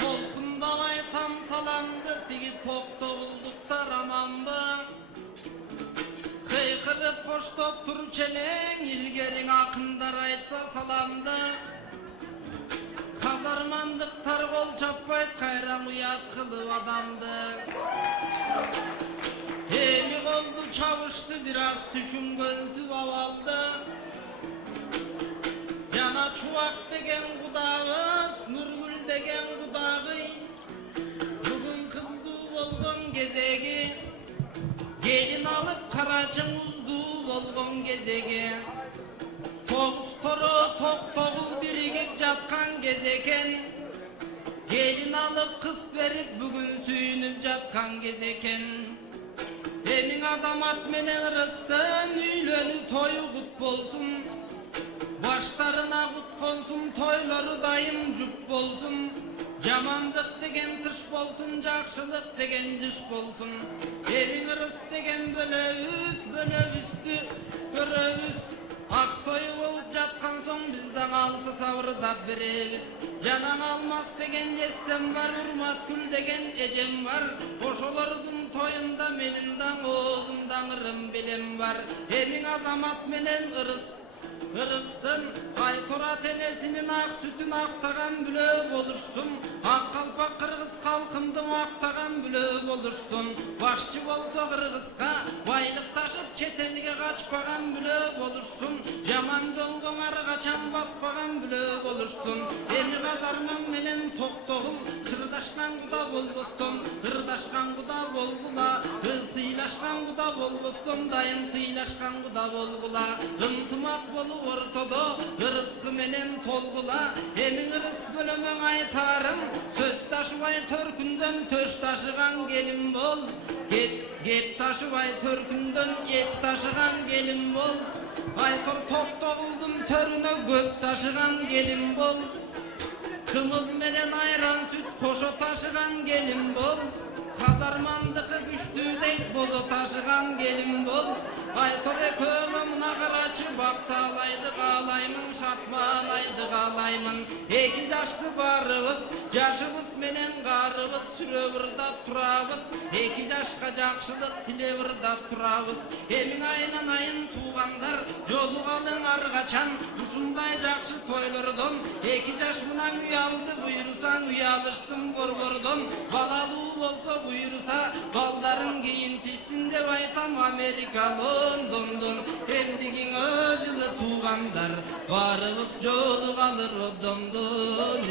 Толқындавай там саламды тиги тоқтоғылдықтар аманбы қиқырып қоштоп тұрчелең илгерің ақындар айтса саламды қазармандықтар қол чаппайт қайран ұят қылып адамды эми қолды чабышты біраз түшүнгөнсүп абалды жана чубак деген кудагыз нургүл деген кудагый бүгүн кыздуу болгон кезеги келин алып карачыңыздуу болгон кезеги тогуз торо токтогул биригип жаткан кез экен келин алып кыз берип бүгүн сүйүнүп жаткан кез экен эмиң Азамат менен Рыстын үйлөнүү тою кут болсун баштарына кут консун тойлору дайым жүп болсун жамандык деген тыш болсун жакшылык деген жыш болсун эмиң Рыс деген бөлөбүздү көрөбүз ак той болуп жаткан соң биз дагы алты сабырдап беребиз жанаң алмас деген жестем бар урматкүл деген эжем бар ошолордун тоюнда менин даң оозумда ырым билем бар эмиң Азамат менен Ырыстын Айтора тенесинин ак сүтүн актаган бүлөө болушсун ак калпак кыргыз калкымдын актаган бүлөө болушсун башчы болсо кыргызга байлык ташып чет элге качпаган бүлөө болушсун жаман жолго ар качан баспаган бүлөө болушсун эми Казарман менен Токтогул чырдашкан куда болбостон ырдашкан куда болгула сыйлашкан куда болбостон дайым сыйлашкан куда болгула ынтымак болуп ортодо ырыскы менен толгула эмиң Ырыс бөлөмөң айтарым сөз ташыбай төркүндөн төш ташыган келин бол кеп ташыбай төркүндөн эт ташыган келин бол Айтор Токтогулдун төрүнө көп ташыган келин бол кымыз менен айран сүт кошо ташыган келин бол Казармандыкы күчтүү дейт бозо ташыган келин бол Айтор экөөгө мына карачы бакталайды каалаймын шатмалайды каалаймын эки жашты барыбыз жашыбыз менен карыбыз сүрөп ырдап турабыз эки жашка жакшылык тилеп ырдап турабыз эмиң айланайын туугандар жолугалың ар качан ушундай жакшы тойлордон эки жаш менен уялды буйрусаң уялышсың борбордон балалуу болсо буйруса балдарың кийин тишсин деп айтам Америка Лондондон эмдигиңе жылы туугандар барыбыз жолугалыр одондон